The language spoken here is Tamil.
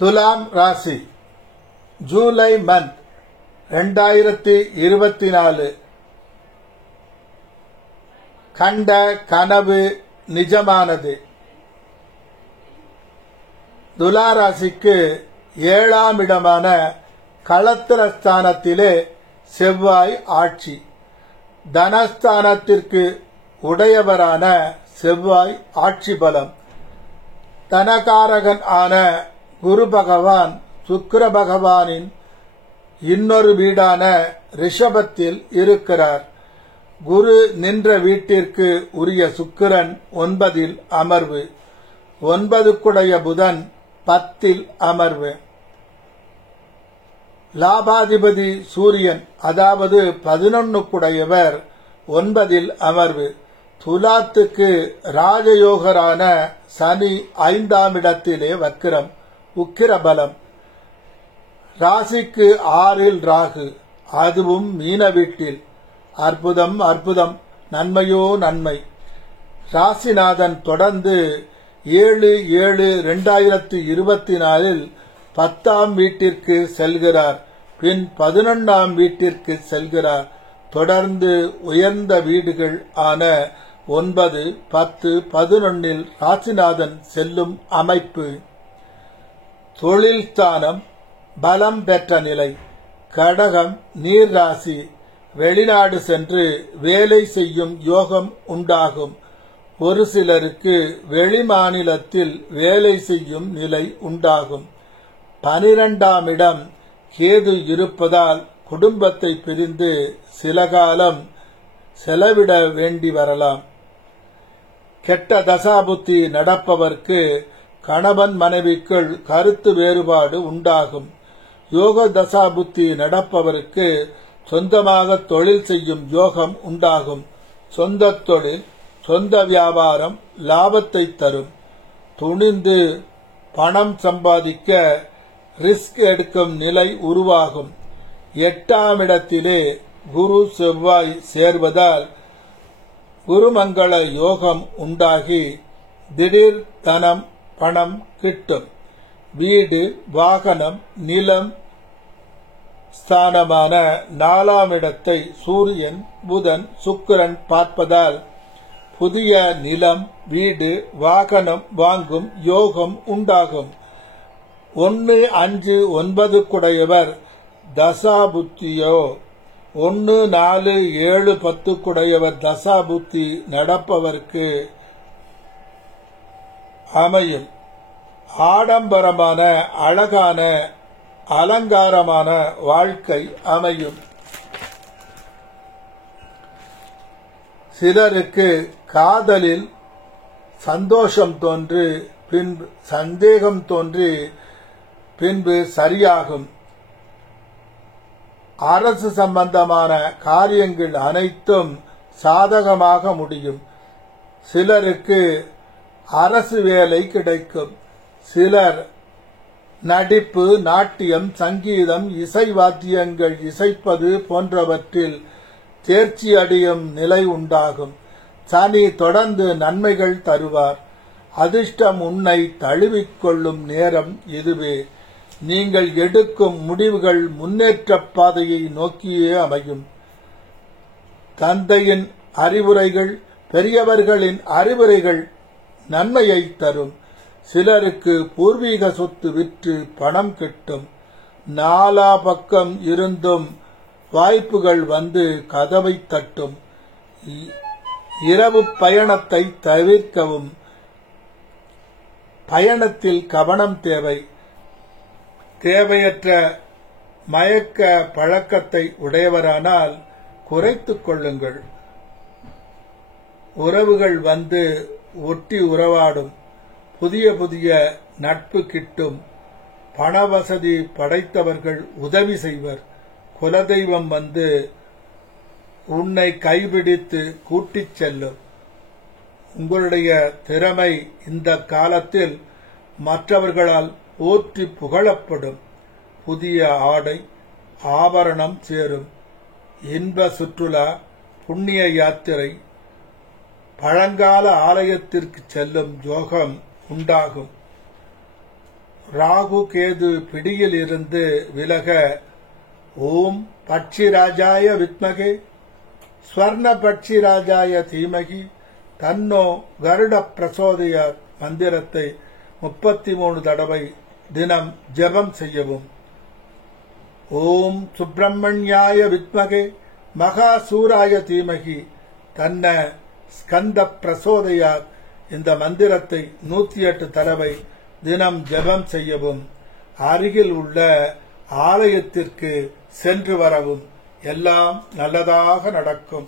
துலாம் ராசி ஜூலை மந்த் 2024 கண்ட கனவு நிஜமானது. துலா ராசிக்கு 7ஆம் இடமான களத்திரஸ்தானத்திலே செவ்வாய் ஆட்சி. தனஸ்தானத்திற்கு உடையவரான செவ்வாய் ஆட்சி பலம். தனகாரகன் ஆன குரு பகவான் சுக்கிர பகவானின் இன்னொரு வீடான ரிஷபத்தில் இருக்கிறார். குரு நின்ற வீட்டிற்கு உரிய சுக்கிரன் 9ல் அமர்வு. 9க்குடைய புதன் 10ல் அமர்வு. லாபாதிபதி சூரியன் அதாவது 11க்குடையவர் 9ல் அமர்வு. துலாத்துக்கு ராஜயோகரான சனி 5ஆம் இடத்திலே வக்கிரம் உக்கிர பலம். ராசிக்கு 6ல் ராகு, அதுவும் மீன வீட்டில். அற்புதம் அற்புதம், நன்மையோ நன்மை. ராசிநாதன் தொடர்ந்து 7/7/2024 10ஆம் வீட்டிற்கு செல்கிறார். பின் 11ஆம் வீட்டிற்கு செல்கிறார். தொடர்ந்து உயர்ந்த வீடுகள் ஆன 9, 10, 11 ராசிநாதன் செல்லும் அமைப்பு. தொழில் ஸ்தானம் பலம் பெற்ற நிலை. கடகம் நீர் ராசி. வெளிநாடு சென்று வேலை செய்யும் யோகம் உண்டாகும். ஒரு சிலருக்கு வெளிமாநிலத்தில் வேலை செய்யும் நிலை உண்டாகும். 12ஆம் இடம் கேது இருப்பதால் குடும்பத்தை பிரிந்து சில காலம் செலவிட வேண்டி வரலாம். கெட்ட தசாபுத்தி நடப்பவர்க்கு கணவன் மனைவிக்குள் கருத்து வேறுபாடு உண்டாகும். யோக தசாபுத்தி நடப்பவருக்கு சொந்தமாக தொழில் செய்யும் யோகம் உண்டாகும். சொந்த தொழில் சொந்த வியாபாரம் லாபத்தை தரும். துணிந்து பணம் சம்பாதிக்க ரிஸ்க் எடுக்கும் நிலை உருவாகும். 8ஆம் இடத்திலே குரு செவ்வாய் சேர்வதால் குருமங்கள யோகம் உண்டாகி திடீர் தனம் பணம் கிட்டும். வீடு வாகனம் நிலம் ஸ்தானமான 4ஆம் இடத்தை சூரியன் புதன் சுக்கிரன் பார்ப்பதால் புதிய நிலம் வீடு வாகனம் வாங்கும் யோகம் உண்டாகும். 1, 5, 9க்குடையவர் தசாபுத்தியோ 1, 4, 7, 10க்குடையவர் தசாபுத்தி நடப்பவர்க்கு அமையும். ஆடம்பரமான அழகான அலங்காரமான வாழ்க்கை அமையும். சிலருக்கு காதலில் சந்தோஷம் தோன்றி பின்பு சந்தேகம் தோன்றி பின்பு சரியாகும். அரசு சம்பந்தமான காரியங்கள் அனைத்தும் சாதகமாக முடியும். சிலருக்கு அரசு வேலை கிடைக்கும். சிலர் நடிப்பு நாட்டியம் சங்கீதம் இசை வாத்தியங்கள் இசைப்பது போன்றவற்றில் தேர்ச்சி அடையும் நிலை உண்டாகும். சனி தொடர்ந்து நன்மைகள் தருவார். அதிர்ஷ்டம் உன்னை தழுவிக்கொள்ளும் நேரம் இதுவே. நீங்கள் எடுக்கும் முடிவுகள் முன்னேற்ற பாதையை நோக்கியே அமையும். தந்தையின் அறிவுரைகள் பெரியவர்களின் அறிவுரைகள் நன்மையை தரும். சிலருக்கு பூர்வீக சொத்து விற்று பணம் கிட்டும். நாலா பக்கம் இருந்தும் வாய்ப்புகள் வந்து கதவை தட்டும். இரவு பயணத்தை தவிர்க்கவும். பயணத்தில் கவனம் தேவை. தேவையற்ற மயக்க பழக்கத்தை உடையவரானால் குறைத்துக் கொள்ளுங்கள். உறவுகள் வந்து ஒட்டி உறவாடும். புதிய புதிய நட்பு கிட்டும். பணவசதி படைத்தவர்கள் உதவி செய்வர். குலதெய்வம் வந்து உன்னை கைபிடித்து கூட்டிச் செல்லும். உங்களுடைய திறமை இந்த காலத்தில் மற்றவர்களால் போற்றி புகழப்படும். புதிய ஆடை ஆபரணம் சேரும். இன்ப சுற்றுலா புண்ணிய யாத்திரை பழங்கால ஆலயத்திற்கு செல்லும் யோகம் உண்டாகும். ராகு கேது பிடியில் இருந்து விலக ஓம் பட்சிராஜாய வித்மகே ஸ்வர்ண பட்சிராஜாய தீமகி தன்னோ கருட பிரசோதய மந்திரத்தை 33 தடவை தினம் ஜெபம் செய்யவும். ஓம் சுப்பிரமணியாய வித்மகே மகாசூராய தீமகி தன்ன ஸ்கந்த பிரசோதயாத் இந்த மந்திரத்தை 108 தடவை தினம் ஜெபம் செய்யவும். அருகில் உள்ள ஆலயத்திற்கு சென்று வரவும். எல்லாம் நல்லதாக நடக்கும்.